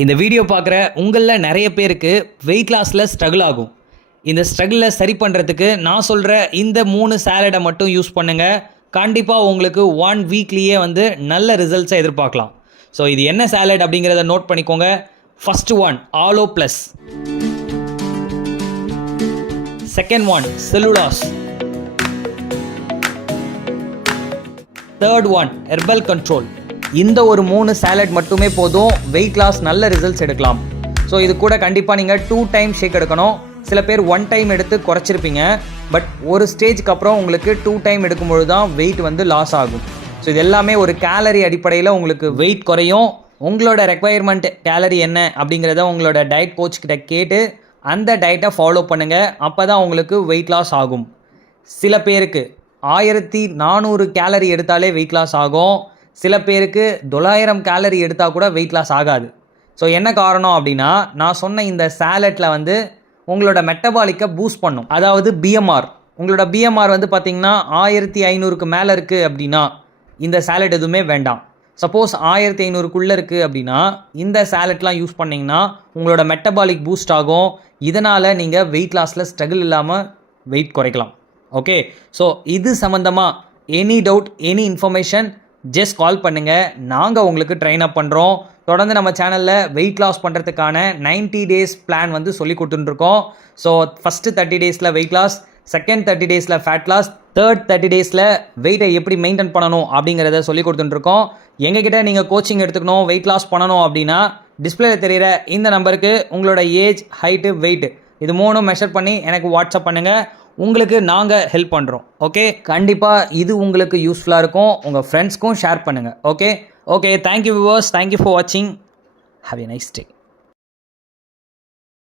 இந்த வீடியோ பார்க்குற உங்களில் நிறைய பேருக்கு வெயிட் லாஸில் ஸ்ட்ரகிள் ஆகும். இந்த ஸ்ட்ரகிளை சரி பண்ணுறதுக்கு நான் சொல்கிற இந்த 3 சாலடை மட்டும் யூஸ் பண்ணுங்கள். கண்டிப்பாக உங்களுக்கு 1 வீக்லேயே நல்ல ரிசல்ட்ஸை எதிர்பார்க்கலாம். ஸோ இது என்ன சாலட் அப்படிங்கிறத நோட் பண்ணிக்கோங்க. First one aloe plus, second one cellulose, third one herbal control. இந்த ஒரு 3 சாலட் மட்டுமே போதும், வெயிட் லாஸ் நல்ல ரிசல்ட்ஸ் எடுக்கலாம். ஸோ இது கூட கண்டிப்பாக நீங்கள் 2 டைம் ஷேக் எடுக்கணும். சில பேர் 1 டைம் எடுத்து குறைச்சிருப்பீங்க, பட் ஒரு ஸ்டேஜ்க்கு அப்புறம் உங்களுக்கு 2 டைம் எடுக்கும்பொழுது தான் வெயிட் லாஸ் ஆகும். ஸோ இது எல்லாமே ஒரு கேலரி அடிப்படையில் உங்களுக்கு வெயிட் குறையும். உங்களோட ரெக்குவயர்மெண்ட் கேலரி என்ன அப்படிங்கிறத உங்களோட டயட் கோச் கிட்ட கேட்டு அந்த டயட்டை ஃபாலோ பண்ணுங்கள். அப்போ தான் உங்களுக்கு வெயிட் லாஸ் ஆகும். சில பேருக்கு 1400 கேலரி எடுத்தாலே வெயிட் லாஸ் ஆகும். சில பேருக்கு 900 கேலரி எடுத்தால் கூட வெயிட் லாஸ் ஆகாது. ஸோ என்ன காரணம் அப்படின்னா, நான் சொன்ன இந்த சாலட்டில் உங்களோட மெட்டபாலிக்கை பூஸ்ட் பண்ணும். அதாவது பிஎம்ஆர், உங்களோட பிஎம்ஆர் பார்த்தீங்கன்னா 1500க்கு மேலே இருக்குது அப்படின்னா இந்த சாலட் எதுவுமே வேண்டாம். சப்போஸ் 1500க்குள்ளே இருக்குது அப்படின்னா இந்த சாலட்லாம் யூஸ் பண்ணிங்கன்னா உங்களோட மெட்டபாலிக் பூஸ்ட் ஆகும். இதனால் நீங்கள் வெயிட் லாஸில் ஸ்ட்ரகிள் இல்லாமல் வெயிட் குறைக்கலாம். ஓகே, ஸோ இது சம்மந்தமாக any doubt, any information just call பண்ணுங்கள். நாங்கள் உங்களுக்கு ட்ரெயின் அப் பண்ணுறோம். தொடர்ந்து நம்ம சேனலில் வெயிட் லாஸ் பண்ணுறதுக்கான 90 டேஸ் பிளான் சொல்லி கொடுத்துட்டுருக்கோம். ஸோ ஃபஸ்ட்டு 30 டேஸில் வெயிட் லாஸ், செகண்ட் 30 டேஸில் ஃபேட் லாஸ், தேர்ட் 30 டேஸில் வெயிட்டை எப்படி மெயின்டைன் பண்ணணும் அப்படிங்கிறத சொல்லி கொடுத்துட்டுருக்கோம். எங்ககிட்ட நீங்கள் கோச்சிங் எடுத்துக்கணும், வெயிட் லாஸ் பண்ணணும் அப்படின்னா டிஸ்பிளேல தெரிகிற இந்த நம்பருக்கு உங்களோட ஏஜ், ஹைட்டு, வெயிட் இது 3 மெஷர் பண்ணி எனக்கு வாட்ஸ்அப் பண்ணுங்கள். உங்களுக்கு நாங்கள் ஹெல்ப் பண்ணுறோம். ஓகே, கண்டிப்பாக இது உங்களுக்கு யூஸ்ஃபுல்லாக இருக்கும். உங்கள் ஃப்ரெண்ட்ஸ்க்கும் ஷேர் பண்ணுங்கள். Okay, thank you viewers, thank you for வாட்சிங். Have a nice day.